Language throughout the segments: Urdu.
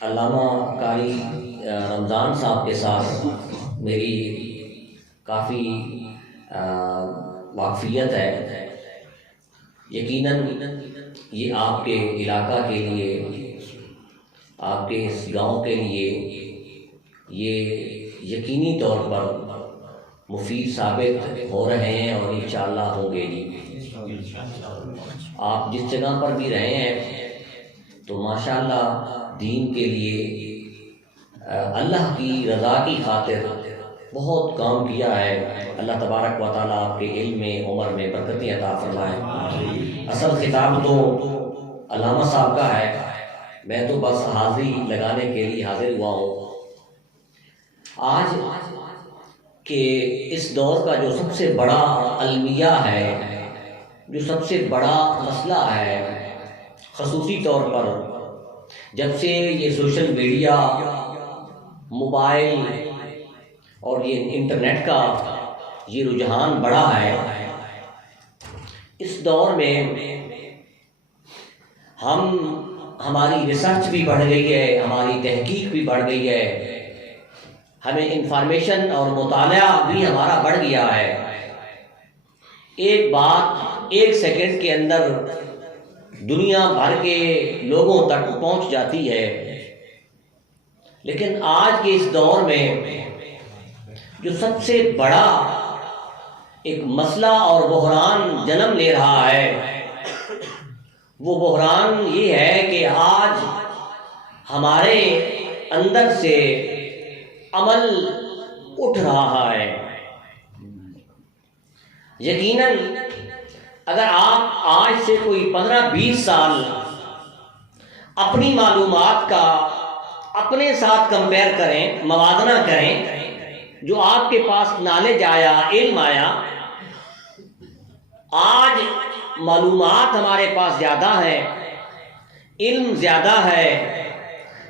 علامہ قاری رمضان صاحب کے ساتھ میری کافی واقفیت ہے۔ یقیناً یہ آپ کے علاقہ کے لیے، آپ کے اس گاؤں کے لیے یہ یقینی طور پر مفید ثابت ہو رہے ہیں اور انشاءاللہ ہوں گے بھی۔ آپ جس جگہ پر بھی رہے ہیں تو ماشاءاللہ دین کے لیے، اللہ کی رضا کی خاطر بہت کام کیا ہے۔ اللہ تبارک و تعالیٰ آپ کے علم میں، عمر میں برکتیں عطا فرمائے۔ اصل خطاب تو علامہ صاحب کا ہے، میں تو بس حاضری لگانے کے لیے حاضر ہوا ہوں۔ آج کہ اس دور کا جو سب سے بڑا المیہ ہے، جو سب سے بڑا مسئلہ ہے، خصوصی طور پر جب سے یہ سوشل میڈیا، موبائل اور یہ انٹرنیٹ کا یہ رجحان بڑھا ہے، اس دور میں ہماری ریسرچ بھی بڑھ گئی ہے، ہماری تحقیق بھی بڑھ گئی ہے، ہمیں انفارمیشن اور مطالعہ بھی ہمارا بڑھ گیا ہے۔ ایک بات ایک سیکنڈ کے اندر دنیا بھر کے لوگوں تک پہنچ جاتی ہے۔ لیکن آج کے اس دور میں جو سب سے بڑا ایک مسئلہ اور بحران جنم لے رہا ہے، وہ بحران یہ ہے کہ آج ہمارے اندر سے عمل اٹھ رہا ہے۔ یقیناً اگر آپ آج سے کوئی 15-20 سال اپنی معلومات کا اپنے ساتھ کمپیئر کریں، موازنہ کریں، جو آپ کے پاس نالج آیا، علم آیا، آج معلومات ہمارے پاس زیادہ ہے، علم زیادہ ہے،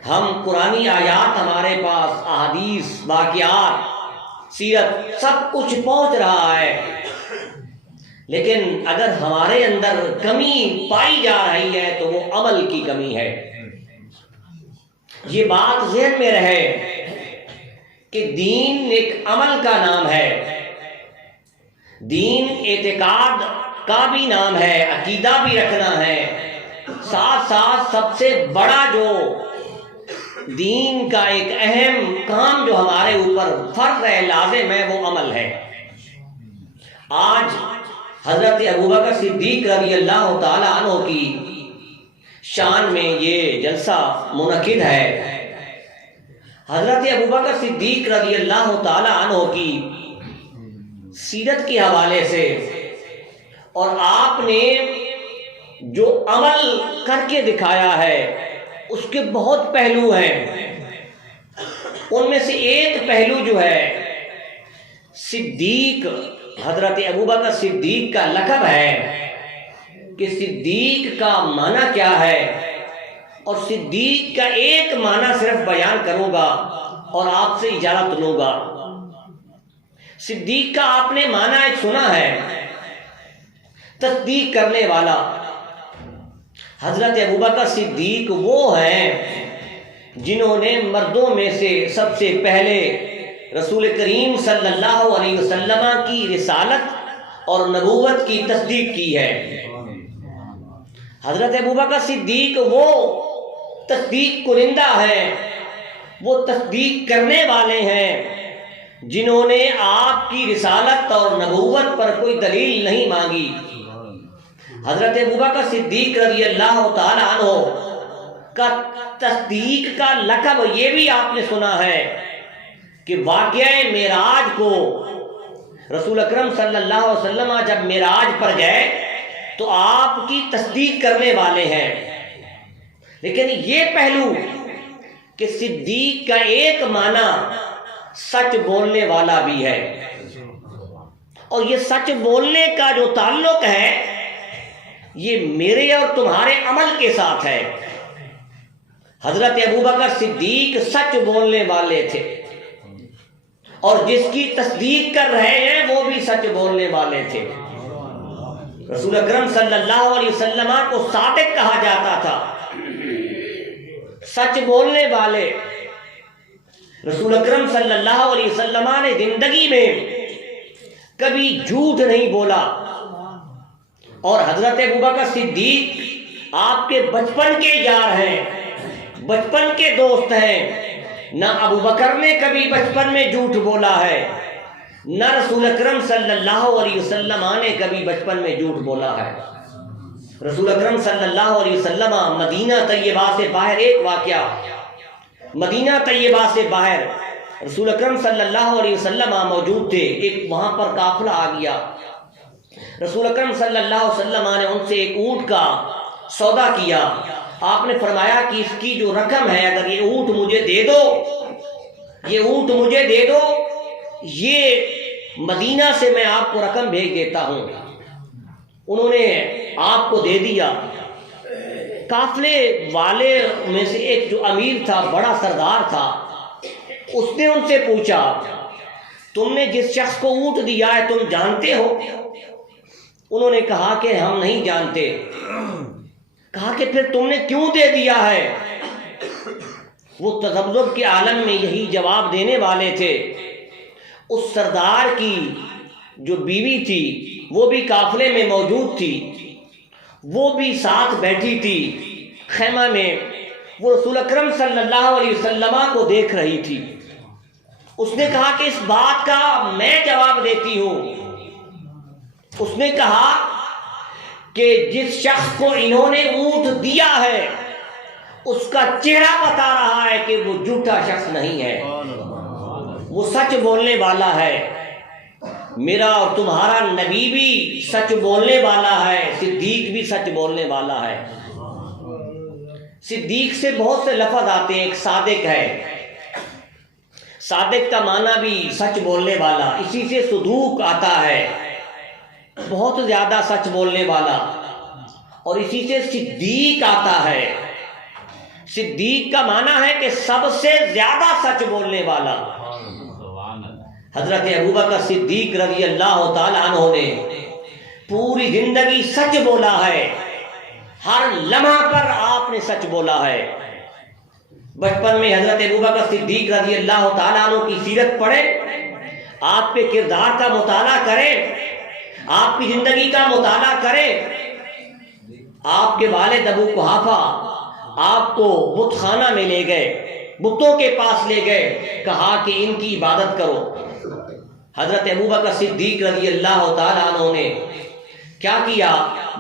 ہم قرآنی آیات ہمارے پاس، احادیث، واقعات، سیرت، سب کچھ پہنچ رہا ہے، لیکن اگر ہمارے اندر کمی پائی جا رہی ہے تو وہ عمل کی کمی ہے۔ یہ بات ذہن میں رہے کہ دین ایک عمل کا نام ہے، دین اعتقاد کا بھی نام ہے، عقیدہ بھی رکھنا ہے، ساتھ ساتھ سب سے بڑا جو دین کا ایک اہم کام جو ہمارے اوپر فرض ہے، لازم ہے، وہ عمل ہے۔ آج حضرت ابوبکر صدیق رضی اللہ تعالی عنہ کی شان میں یہ جلسہ منعقد ہے۔ حضرت ابوبکر صدیق رضی اللہ تعالی عنہ کی سیرت کے حوالے سے اور آپ نے جو عمل کر کے دکھایا ہے، اس کے بہت پہلو ہیں۔ ان میں سے ایک پہلو جو ہے صدیق، حضرت ابوبکر صدیق کا لقب ہے کہ صدیق کا معنی کیا ہے، اور صدیق کا ایک معنی صرف بیان کروں گا اور آپ سے اجازت لوں گا۔ صدیق کا آپ نے معنی ایک سنا ہے، تصدیق کرنے والا۔ حضرت ابوبکر صدیق وہ ہیں جنہوں نے مردوں میں سے سب سے پہلے رسول کریم صلی اللہ علیہ وسلم کی رسالت اور نبوت کی تصدیق کی ہے۔ حضرت ابوبکر صدیق وہ تصدیق کنندہ ہیں، وہ تصدیق کرنے والے ہیں جنہوں نے آپ کی رسالت اور نبوت پر کوئی دلیل نہیں مانگی۔ حضرت ابوبکر صدیق رضی اللہ تعالی عنہ کا تصدیق کا لقب یہ بھی آپ نے سنا ہے کہ واقعہ معراج کو رسول اکرم صلی اللہ علیہ وسلم جب معراج پر گئے تو آپ کی تصدیق کرنے والے ہیں۔ لیکن یہ پہلو کہ صدیق کا ایک معنی سچ بولنے والا بھی ہے، اور یہ سچ بولنے کا جو تعلق ہے یہ میرے اور تمہارے عمل کے ساتھ ہے۔ حضرت ابوبکر صدیق سچ بولنے والے تھے، اور جس کی تصدیق کر رہے ہیں وہ بھی سچ بولنے والے تھے۔ رسول اکرم صلی اللہ علیہ وسلم کو صادق کہا جاتا تھا، سچ بولنے والے رسول اکرم صلی اللہ علیہ وسلم نے زندگی میں کبھی جھوٹ نہیں بولا، اور حضرت ابوبکر صدیق آپ کے بچپن کے یار ہیں، بچپن کے دوست ہیں۔ نہ ابوبکر نے کبھی بچپن میں جھوٹ بولا ہے، نہ رسول اکرم صلی اللہ علیہ وسلم نے کبھی بچپن میں جھوٹ بولا ہے۔ رسول اکرم صلی اللہ علیہ وسلم مدینہ طیبہ سے باہر، ایک واقعہ، مدینہ طیبہ سے باہر رسول اکرم صلی اللہ علیہ وسلم موجود تھے، ایک وہاں پر قافلہ آ گیا۔ رسول اکرم صلی اللہ علیہ وسلم نے ان سے ایک اونٹ کا سودا کیا۔ آپ نے فرمایا کہ اس کی جو رقم ہے، اگر یہ اونٹ مجھے دے دو، یہ اونٹ مجھے دے دو، یہ مدینہ سے میں آپ کو رقم بھیج دیتا ہوں۔ انہوں نے آپ کو دے دیا۔ قافلے والے میں سے ایک جو امیر تھا، بڑا سردار تھا، اس نے ان سے پوچھا تم نے جس شخص کو اونٹ دیا ہے تم جانتے ہو؟ انہوں نے کہا کہ ہم نہیں جانتے۔ کہا کہ پھر تم نے کیوں دے دیا ہے؟ وہ تذبذب کے عالم میں یہی جواب دینے والے تھے۔ اس سردار کی جو بیوی تھی وہ بھی قافلے میں موجود تھی، وہ بھی ساتھ بیٹھی تھی خیمہ میں، وہ رسول اکرم صلی اللہ علیہ وسلم کو دیکھ رہی تھی۔ اس نے کہا کہ اس بات کا میں جواب دیتی ہوں۔ اس نے کہا کہ جس شخص کو انہوں نے اونٹ دیا ہے اس کا چہرہ بتا رہا ہے کہ وہ جھوٹا شخص نہیں ہے، وہ سچ بولنے والا ہے۔ میرا اور تمہارا نبی بھی سچ بولنے والا ہے، صدیق بھی سچ بولنے والا ہے۔ صدیق سے بہت سے لفظ آتے ہیں، ایک صادق ہے، صادق کا معنی بھی سچ بولنے والا، اسی سے صدوق آتا ہے، بہت زیادہ سچ بولنے والا، اور اسی سے صدیق آتا ہے۔ صدیق کا معنی ہے کہ سب سے زیادہ سچ بولنے والا۔ حضرت ابوبکر صدیق رضی اللہ تعالیٰ عنہ نے پوری زندگی سچ بولا ہے، ہر لمحہ پر آپ نے سچ بولا ہے۔ بچپن میں حضرت ابوبکر صدیق رضی اللہ تعالیٰ عنہ کی سیرت پڑھیں، آپ کے کردار کا مطالعہ کریں، آپ کی زندگی کا مطالعہ کریں۔ آپ کے والد ابو قحافہ آپ کو بت خانہ میں لے گئے، بتوں کے پاس لے گئے، کہا کہ ان کی عبادت کرو۔ حضرت ابوبکر صدیق رضی اللہ تعالیٰ عنہ نے کیا کیا؟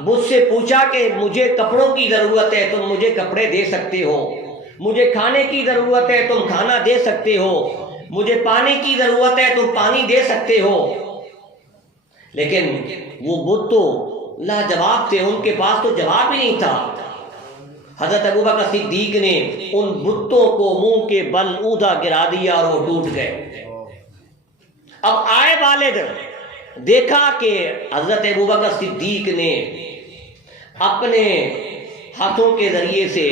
بت سے پوچھا کہ مجھے کپڑوں کی ضرورت ہے، تم مجھے کپڑے دے سکتے ہو، مجھے کھانے کی ضرورت ہے، تم کھانا دے سکتے ہو، مجھے پانی کی ضرورت ہے، تم پانی دے سکتے ہو۔ لیکن وہ بت تو لاجواب تھے، ان کے پاس تو جواب ہی نہیں تھا۔ حضرت ابوبکر صدیق نے ان بتوں کو منہ کے بل اوندا گرا دیا اور وہ ٹوٹ گئے۔ اب آئے والد، دیکھا کہ حضرت ابوبکر صدیق نے اپنے ہاتھوں کے ذریعے سے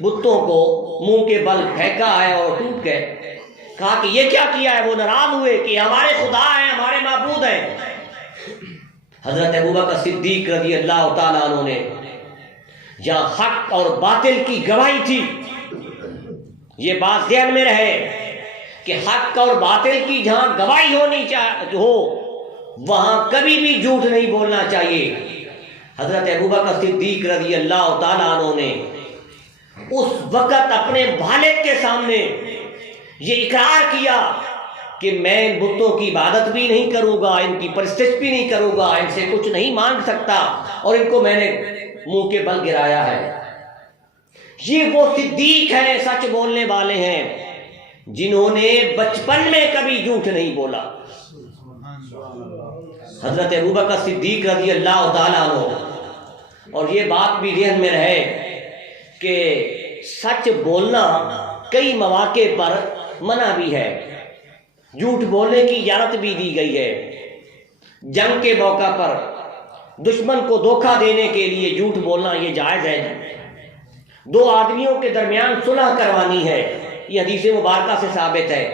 بتوں کو منہ کے بل پھینکا ہے اور ٹوٹ گئے۔ کہا کہ یہ کیا کیا ہے؟ وہ ناراض ہوئے کہ ہمارے خدا ہیں، ہمارے معبود ہیں۔ حضرت ابوبکر صدیق رضی اللہ تعالیٰ عنہ نے جہاں حق اور باطل کی گواہی تھی، یہ بات ذہن میں رہے کہ حق اور باطل کی جہاں گواہی ہونی ہو وہاں کبھی بھی جھوٹ نہیں بولنا چاہیے۔ حضرت ابوبکر صدیق رضی اللہ تعالیٰ عنہ نے اس وقت اپنے والد کے سامنے یہ اقرار کیا کہ میں ان بتوں کی عبادت بھی نہیں کروں گا، ان کی پرستش بھی نہیں کروں گا، ان سے کچھ نہیں مانگ سکتا، اور ان کو میں نے منہ کے بل گرایا ہے۔ یہ وہ صدیق ہیں، سچ بولنے والے ہیں، جنہوں نے بچپن میں کبھی جھوٹ نہیں بولا۔ حضرت ابوبکر صدیق رضی اللہ تعالیٰ عنہ، اور یہ بات بھی ذہن میں رہے کہ سچ بولنا کئی مواقع پر منع بھی ہے، جھوٹ بولنے کی اجازت بھی دی گئی ہے۔ جنگ کے موقع پر دشمن کو دھوکہ دینے کے لیے جھوٹ بولنا یہ جائز ہے۔ دو آدمیوں کے درمیان صلح کروانی ہے، یہ حدیث مبارکہ سے ثابت ہے۔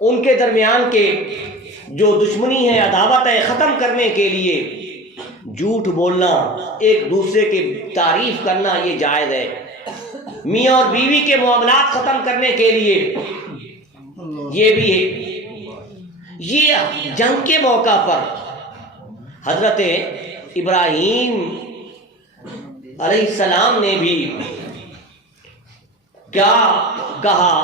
ان کے درمیان کے جو دشمنی ہے، عداوت ہے، ختم کرنے کے لیے جھوٹ بولنا، ایک دوسرے کی تعریف کرنا یہ جائز ہے۔ میاں اور بیوی کے معاملات ختم کرنے کے لیے یہ بھی ہے۔ یہ جنگ کے موقع پر حضرت ابراہیم علیہ السلام نے بھی کیا کہا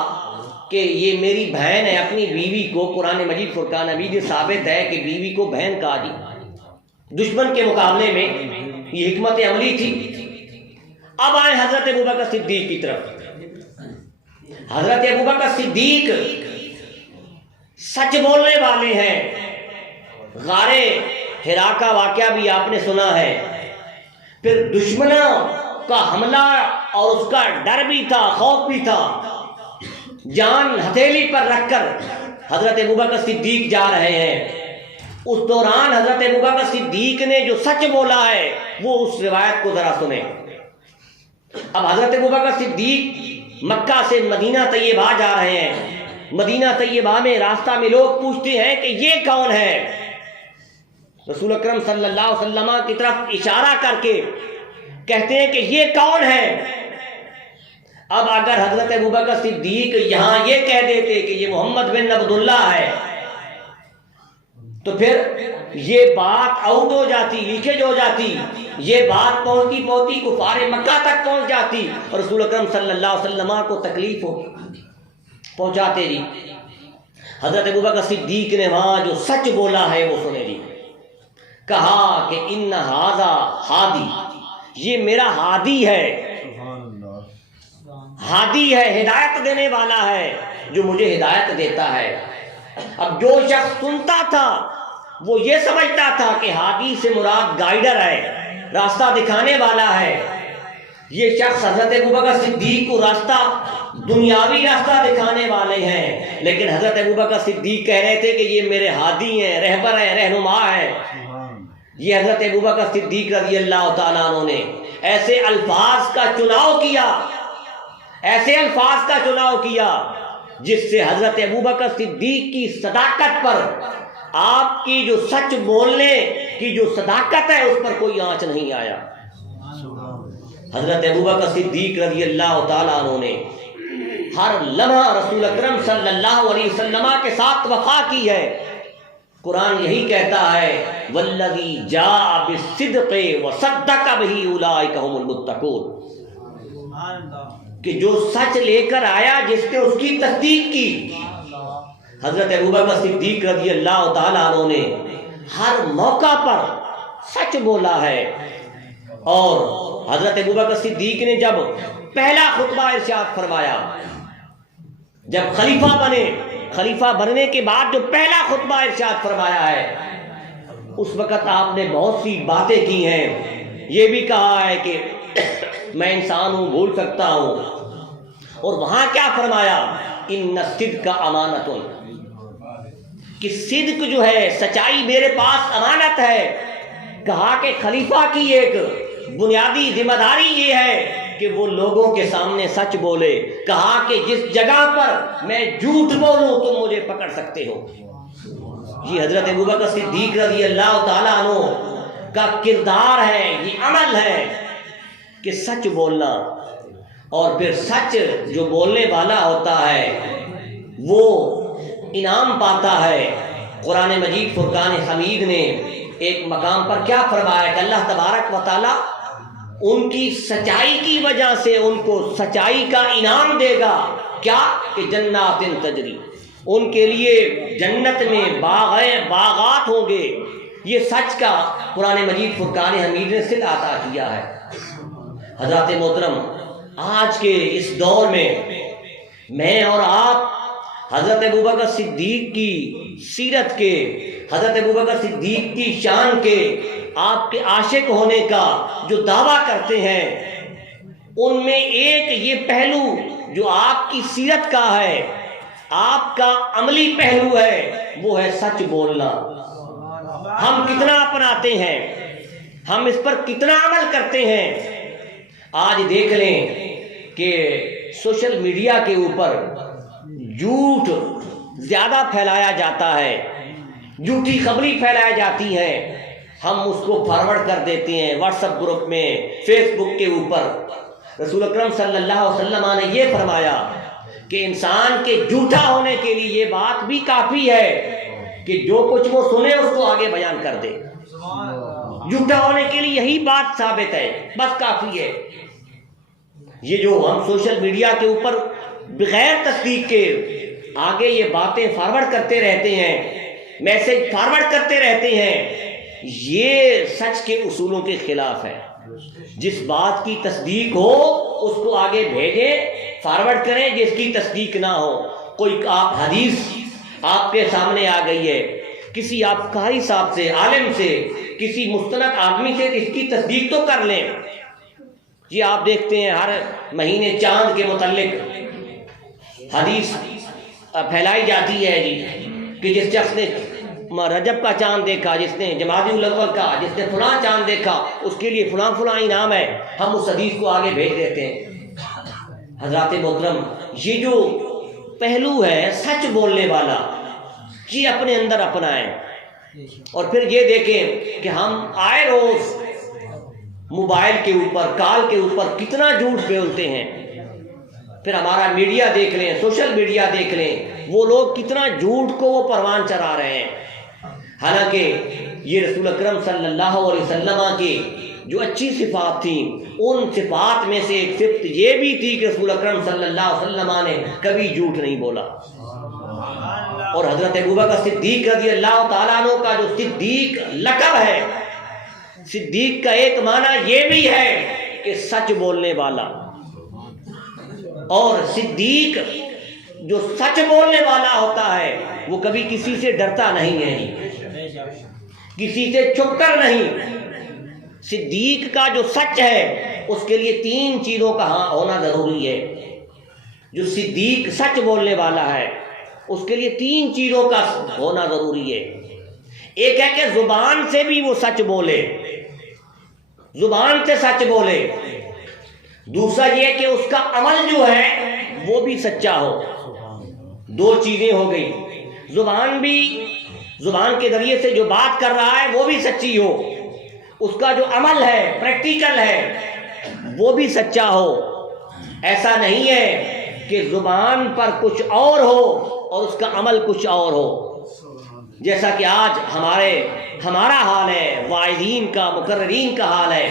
کہ یہ میری بہن ہے، اپنی بیوی کو قرآن مجید فرقان حمید یہ ثابت ہے کہ بیوی کو بہن کہا دی۔ دشمن کے مقابلے میں یہ حکمت عملی تھی۔ اب آئے حضرت ابوبکر صدیق کی طرف۔ حضرت ابوبکر صدیق سچ بولنے والے ہیں۔ غار حرا کا واقعہ بھی آپ نے سنا ہے۔ پھر دشمنوں کا حملہ اور اس کا ڈر بھی تھا، خوف بھی تھا، جان ہتھیلی پر رکھ کر حضرت ابوبکر صدیق جا رہے ہیں۔ اس دوران حضرت ابوبکر صدیق نے جو سچ بولا ہے وہ اس روایت کو ذرا سنیں۔ اب حضرت ابوبکر صدیق مکہ سے مدینہ طیبہ جا رہے ہیں۔ مدینہ طیبہ میں راستہ میں لوگ پوچھتے ہیں کہ یہ کون ہے؟ رسول اکرم صلی اللہ علیہ وسلم کی طرف اشارہ کر کے کہتے ہیں کہ یہ کون ہے؟ اب اگر حضرت ابوبکر صدیق یہاں یہ کہہ دیتے کہ یہ محمد بن عبداللہ ہے تو پھر یہ بات آؤٹ ہو جاتی، لیکیج ہو جاتی، یہ بات پہنچتی کفار مکہ تک پہنچ جاتی اور رسول اکرم صلی اللہ علیہ وسلم کو تکلیف ہو پہنچاتے جی۔ حضرت ابوبکر صدیق نے وہاں جو سچ بولا ہے وہ سنے جی۔ کہا کہ ان ھذا ہادی، یہ میرا ہادی ہے، ہادی ہے، ہدایت دینے والا ہے، جو مجھے ہدایت دیتا ہے۔ اب جو شخص سنتا تھا وہ یہ سمجھتا تھا کہ ہادی سے مراد گائیڈر ہے، راستہ دکھانے والا ہے۔ یہ شخص حضرت ابوبکر صدیق کو راستہ، دنیاوی راستہ دکھانے والے ہیں، لیکن حضرت ابوبکر صدیق کہہ رہے تھے کہ یہ میرے ہادی ہیں، رہبر ہیں، رہنما ہیں۔ یہ حضرت ابوبکر صدیق رضی اللہ تعالیٰ عنہ نے ایسے الفاظ کا چناؤ کیا، ایسے الفاظ کا چناؤ کیا جس سے حضرت ابوبکر صدیق کی صداقت پر، آپ کی جو سچ بولنے کی جو صداقت ہے اس پر کوئی آنچ نہیں آیا۔ حضرت ابوبکر صدیق رضی اللہ تعالیٰ عنہ نے ہر لمحہ رسول اکرم صلی اللہ علیہ وسلم کے ساتھ وفا کی ہے۔ قرآن یہی کہتا ہے والذی جاء بالصدق وصدق بہ اولئک ھم المتقون، کہ جو سچ لے کر آیا، جس نے اس کی تصدیق کی۔ حضرت ابوبکر صدیق رضی اللہ تعالیٰ عنہ نے ہر موقع پر سچ بولا ہے۔ اور حضرت ابوبکر صدیق نے جب پہلا خطبہ ارشاد فرمایا، جب خلیفہ بنے، خلیفہ بننے کے بعد جو پہلا خطبہ ارشاد فرمایا ہے، اس وقت آپ نے بہت سی باتیں کی ہیں۔ یہ بھی کہا ہے کہ میں انسان ہوں، بھول سکتا ہوں، اور وہاں کیا فرمایا؟ ان الصدق امانۃ، کہ صدق جو ہے، سچائی میرے پاس امانت ہے۔ کہا کہ خلیفہ کی ایک بنیادی ذمہ داری یہ ہے کہ وہ لوگوں کے سامنے سچ بولے۔ کہا کہ جس جگہ پر میں جھوٹ بولوں تم مجھے پکڑ سکتے ہو۔ یہ حضرت ابوبکر صدیق رضی اللہ تعالیٰ عنہ کا کردار ہے، یہ عمل ہے کہ سچ بولنا۔ اور پھر سچ جو بولنے والا ہوتا ہے وہ انعام پاتا ہے۔ قرآن مجید فرقان حمید نے ایک مقام پر کیا فرمایا کہ اللہ تبارک و تعالیٰ ان کی سچائی کی وجہ سے ان کو سچائی کا انعام دے گا۔ کیا کہ جنات تجری، ان کے لیے جنت میں باغات ہوں گے۔ یہ سچ کا قرآن مجید فرقان حمید نے صدق عطا کیا ہے۔ حضرات محترم، آج کے اس دور میں اور آپ حضرت ابوبکر صدیق کی سیرت کے، حضرت ابوبکر صدیق کی شان کے، آپ کے عاشق ہونے کا جو دعویٰ کرتے ہیں، ان میں ایک یہ پہلو جو آپ کی سیرت کا ہے، آپ کا عملی پہلو ہے، وہ ہے سچ بولنا۔ ہم کتنا اپناتے ہیں، ہم اس پر کتنا عمل کرتے ہیں۔ آج دیکھ لیں کہ سوشل میڈیا کے اوپر جھوٹ زیادہ پھیلایا جاتا ہے، جھوٹی خبری پھیلائی جاتی ہے، ہم اس کو فارورڈ کر دیتے ہیں واٹس ایپ گروپ میں، فیس بک کے اوپر۔ رسول اکرم صلی اللہ علیہ وسلم نے یہ فرمایا کہ انسان کے جھوٹا ہونے کے لیے یہ بات بھی کافی ہے کہ جو کچھ وہ سنے اس کو آگے بیان کر دے. جھوٹا ہونے کے لیے یہی بات ثابت ہے، بس کافی ہے. یہ جو ہم سوشل میڈیا کے اوپر بغیر تصدیق کے آگے یہ باتیں فارورڈ کرتے رہتے ہیں، میسج فارورڈ کرتے رہتے ہیں، یہ سچ کے اصولوں کے خلاف ہے. جس بات کی تصدیق ہو اس کو آگے بھیجیں، فارورڈ کریں. جس کی تصدیق نہ ہو، کوئی آپ حدیث آپ کے سامنے آ گئی ہے کسی آپ قاری صاحب سے، عالم سے، کسی مستند آدمی سے، اس کی تصدیق تو کر لیں. یہ آپ دیکھتے ہیں ہر مہینے چاند کے متعلق حدیث پھیلائی جاتی ہے جی کہ جس شخص نے رجب کا چاند دیکھا، جس نے جمادی الاول کا، جس نے فلاں چاند دیکھا، اس کے لیے فلاں فلاں انعام ہے. ہم اس حدیث کو آگے بھیج دیتے ہیں. حضرات محترم، یہ جو پہلو ہے سچ بولنے والا، یہ اپنے اندر اپنائیں. اور پھر یہ دیکھیں کہ ہم آئے روز موبائل کے اوپر، کال کے اوپر کتنا جھوٹ بولتے ہیں. پھر ہمارا میڈیا دیکھ لیں، سوشل میڈیا دیکھ لیں، وہ لوگ کتنا جھوٹ کو وہ پروان چڑھا رہے ہیں. حالانکہ یہ رسول اکرم صلی اللہ علیہ وسلم کی جو اچھی صفات تھیں، ان صفات میں سے ایک صفت یہ بھی تھی کہ رسول اکرم صلی اللہ علیہ وسلم نے کبھی جھوٹ نہیں بولا. اور حضرت ابوبکر صدیق رضی اللہ تعالیٰ عنہ کا جو صدیق لقب ہے، صدیق کا ایک معنی یہ بھی ہے کہ سچ بولنے والا. اور صدیق جو سچ بولنے والا ہوتا ہے وہ کبھی کسی سے ڈرتا نہیں ہے، کسی سے چھپ کر نہیں. صدیق کا جو سچ ہے اس کے لیے 3 چیزوں کا ہونا ضروری ہے. جو صدیق سچ بولنے والا ہے اس کے لیے 3 چیزوں کا ہونا ضروری ہے. ایک ہے کہ زبان سے بھی وہ سچ بولے، زبان سے سچ بولے. دوسرا یہ کہ اس کا عمل جو ہے وہ بھی سچا ہو. 2 چیزیں ہو گئی. زبان کے ذریعے سے جو بات کر رہا ہے وہ بھی سچی ہو، اس کا جو عمل ہے، پریکٹیکل ہے، وہ بھی سچا ہو. ایسا نہیں ہے کہ زبان پر کچھ اور ہو اور اس کا عمل کچھ اور ہو، جیسا کہ آج ہمارا حال ہے، واعظین کا، مقررین کا حال ہے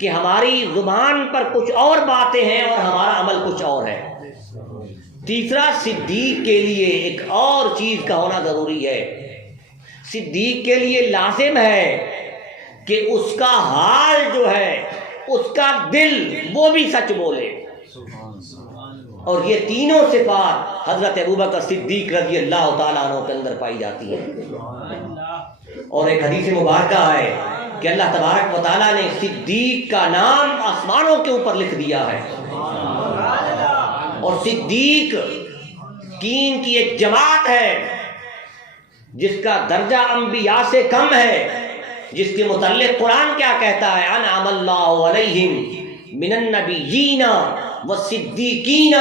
کہ ہماری زبان پر کچھ اور باتیں ہیں اور ہمارا عمل کچھ اور ہے. تیسرا، صدیق کے لیے ایک اور چیز کا ہونا ضروری ہے. صدیق کے لیے لازم ہے کہ اس کا حال جو ہے، اس کا دل، وہ بھی سچ بولے. اور یہ تینوں صفات حضرت ابوبکر صدیق رضی اللہ تعالیٰ عنہ کے اندر پائی جاتی ہیں. اور ایک حدیث مبارکہ ہے کہ اللہ تبارک و تعالیٰ نے صدیق کا نام آسمانوں کے اوپر لکھ دیا ہے. اور صدیق تین کی ایک جماعت ہے جس کا درجہ انبیاء سے کم ہے، جس کے متعلق قرآن کیا کہتا ہے؟ انعم اللہ علیہم من النبیین والصدیقین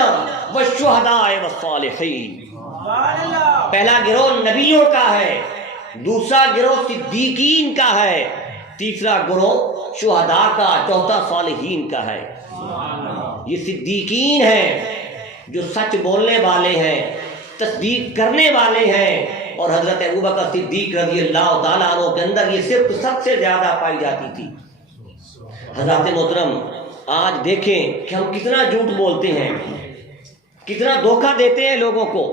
والشہداء والصالحین. پہلا گروہ نبیوں کا ہے، دوسرا گروہ صدیقین کا ہے، تیسرا گروہ شہداء کا، چوتھا صالحین کا ہے. یہ صدیقین ہیں جو سچ بولنے والے ہیں، تصدیق کرنے والے ہیں. اور حضرت ابوبکر صدیق رضی اللہ تعالیٰ عنہ کے اندر یہ صرف سب سے زیادہ پائی جاتی تھی. حضرات محترم، آج دیکھیں کہ ہم کتنا جھوٹ بولتے ہیں، کتنا دھوکہ دیتے ہیں لوگوں کو.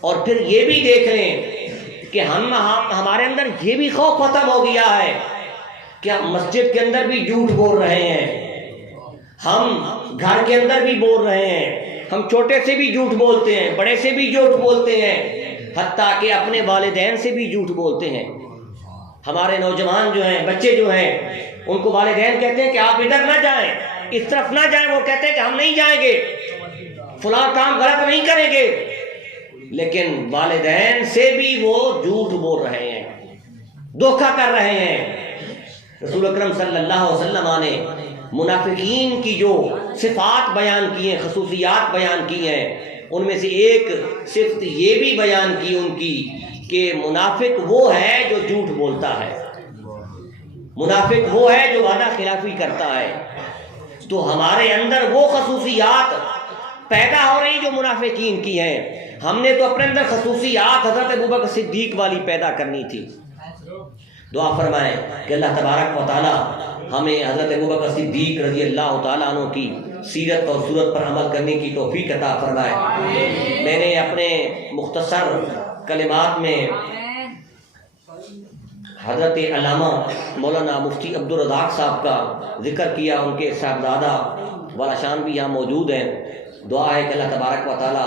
اور پھر یہ بھی دیکھ لیں کہ ہمارے اندر یہ بھی خوف ختم ہو گیا ہے کہ ہم مسجد کے اندر بھی جھوٹ بول رہے ہیں، ہم گھر کے اندر بھی بول رہے ہیں، ہم چھوٹے سے بھی جھوٹ بولتے ہیں، بڑے سے بھی جھوٹ بولتے ہیں، حتیٰ کہ اپنے والدین سے بھی جھوٹ بولتے ہیں. ہمارے نوجوان جو ہیں، بچے جو ہیں، ان کو والدین کہتے ہیں کہ آپ ادھر نہ جائیں، اس طرف نہ جائیں، وہ کہتے ہیں کہ ہم نہیں جائیں گے، فلاں کام غلط نہیں کریں گے. لیکن والدین سے بھی وہ جھوٹ بول رہے ہیں، دھوکہ کر رہے ہیں. رسول اکرم صلی اللہ علیہ وسلم نے منافقین کی جو صفات بیان کی ہیں، خصوصیات بیان کی ہیں، ان میں سے ایک صفت یہ بھی بیان کی ان کی کہ منافق وہ ہے جو جھوٹ بولتا ہے، منافق وہ ہے جو وعدہ خلافی کرتا ہے. تو ہمارے اندر وہ خصوصیات پیدا ہو رہی جو منافقین کی ہیں. ہم نے تو اپنے اندر خصوصیات حضرت ابوبکر صدیق والی پیدا کرنی تھی. دعا فرمائیں کہ اللہ تبارک و تعالی ہمیں حضرت ابوبکر صدیق رضی اللہ تعالیٰ عنہ کی سیرت اور صورت پر عمل کرنے کی توفیق عطا فرمائے. میں نے اپنے مختصر کلمات میں حضرت علامہ مولانا مفتی عبدالرزاق صاحب کا ذکر کیا. ان کے صاحبزادہ والا شان بھی یہاں موجود ہیں. دعا ہے کہ اللہ تبارک و تعالیٰ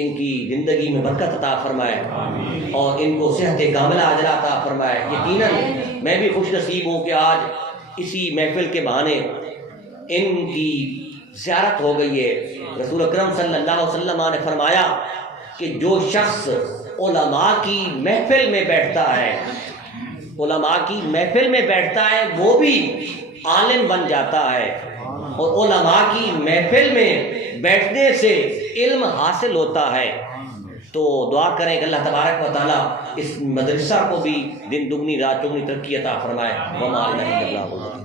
ان کی زندگی میں برکت عطا فرمائے اور ان کو صحت کاملہ اجر عطا فرمائے. یقیناً میں بھی خوش نصیب ہوں کہ آج اسی محفل کے بہانے ان کی زیارت ہو گئی ہے. رسول اکرم صلی اللہ علیہ وسلم نے فرمایا کہ جو شخص علماء کی محفل میں بیٹھتا ہے، علماء کی محفل میں بیٹھتا ہے، وہ بھی عالم بن جاتا ہے. اور علماء کی محفل میں بیٹھنے سے علم حاصل ہوتا ہے. تو دعا کریں کہ اللہ تبارک و تعالیٰ اس مدرسہ کو بھی دن دگنی رات چگنی ترقی عطا فرمائے. وما علینا الا البلاغ.